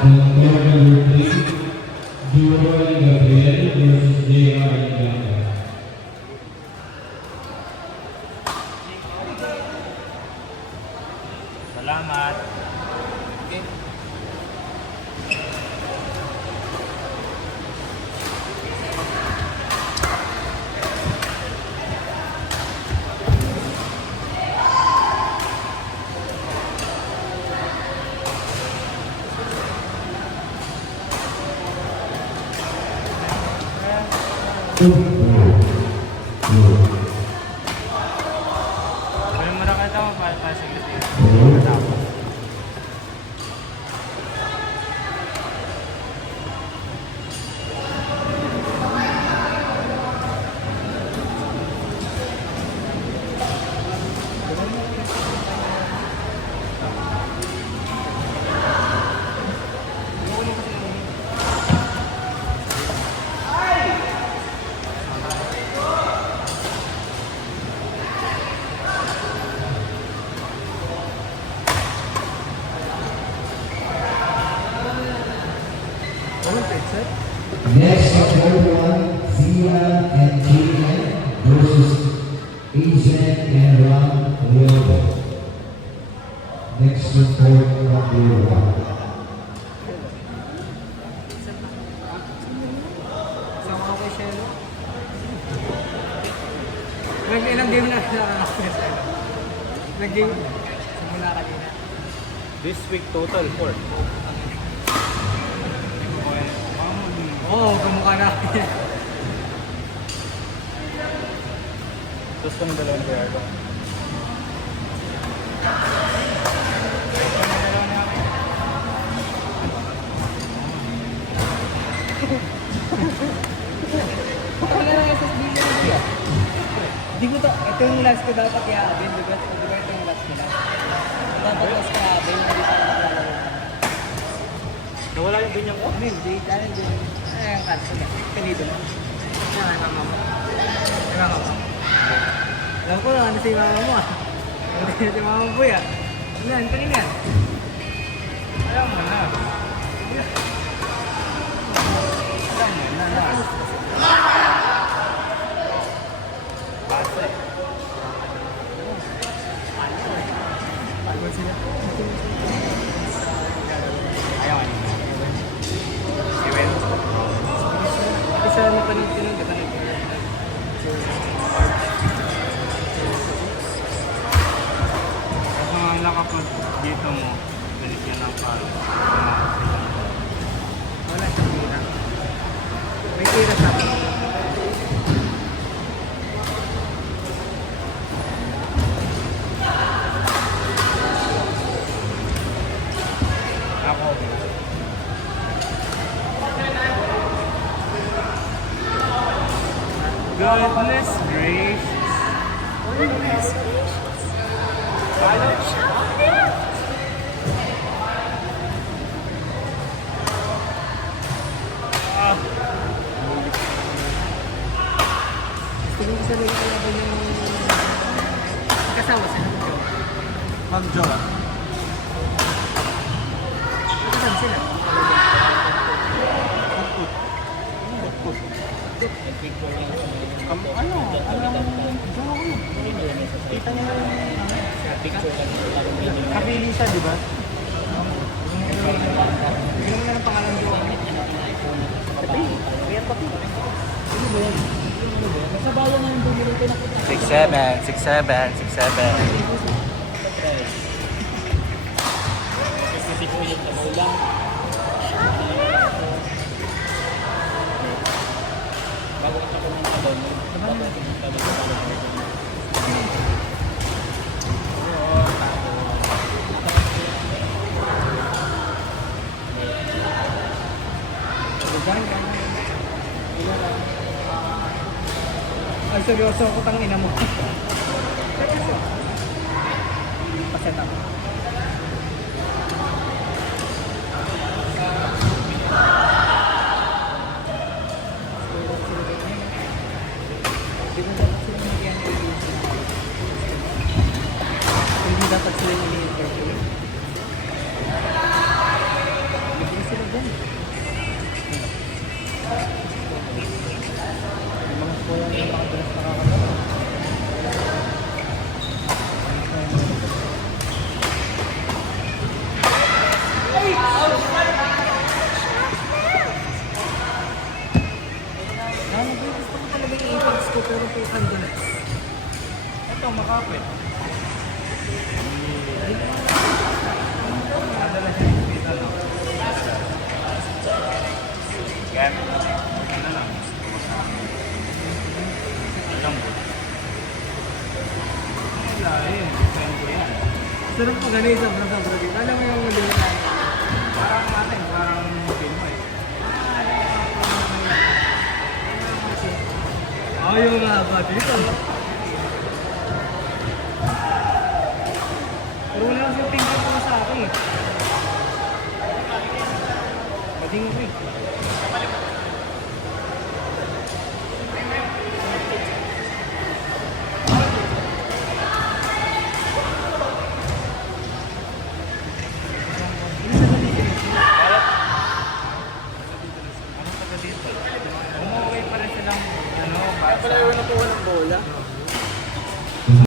And court number 3, Juroy Gabriel versus J.R. Iganga. Salamat. Kaya muna ka ito, pasing na tayo. Next, third one, Zia and Kian versus Asian and Ram Riobo. Next to court number 1. Sama ko kay Shelo. Ilang game na nag-game. Simula kanina. This week total 4. Oo, kumukha na. Tapos ka ng dalawang kaya ito. Ano na yung SSD ko na Di ko to, ito yung last ko dapat i-abin. Di ba ito yung last ko na? Dapat last ka abin, hindi pa ako maglalaro. Nawala yung binyang ko? Ano yun? Di. Ay, ang cancel na. Kanito na. Yan, ang mama mo. Ay, mama mo. Alam ko lang, ano si mama mo ah. Ano si mama mo ya? Ano yan? Kanina yan? Ayaw mo na. Alam mo na. Basta eh. Pagod sila. Ayaw ka niya. Ewan. Isa mo pa nung tinong gata nito. Kasi nga nakapag dito mo, binigyan ng palo. Wala siyang tira. May tira sa akin. Ako. Goodness gracious. Goodness gracious. Chocolate? Gusto ko isa rin kalaban yung kasama sila. Mag-jo. Kasama sila. Ano? Kita niya na yung kapili siya, di ba? Hindi naman na ng pangalan ko. Nasa bayan na yung bumili ko na 6'7", 6'7", 6'7". Ay, seryoso ako tang ina mo. Paset ako. Hindi dapat sila ini-interview. Libre sila. Sarap pa ganun, sobra-sobra dito. Alam mo yung mali na parang natin, parang Pinoy. Oh, yung haba dito. Pero wala kasi yung finger ko sa akin eh. Bading ako eh. Umuwi pa rin silang, ano, basa. Pala yung nakuha ng bola.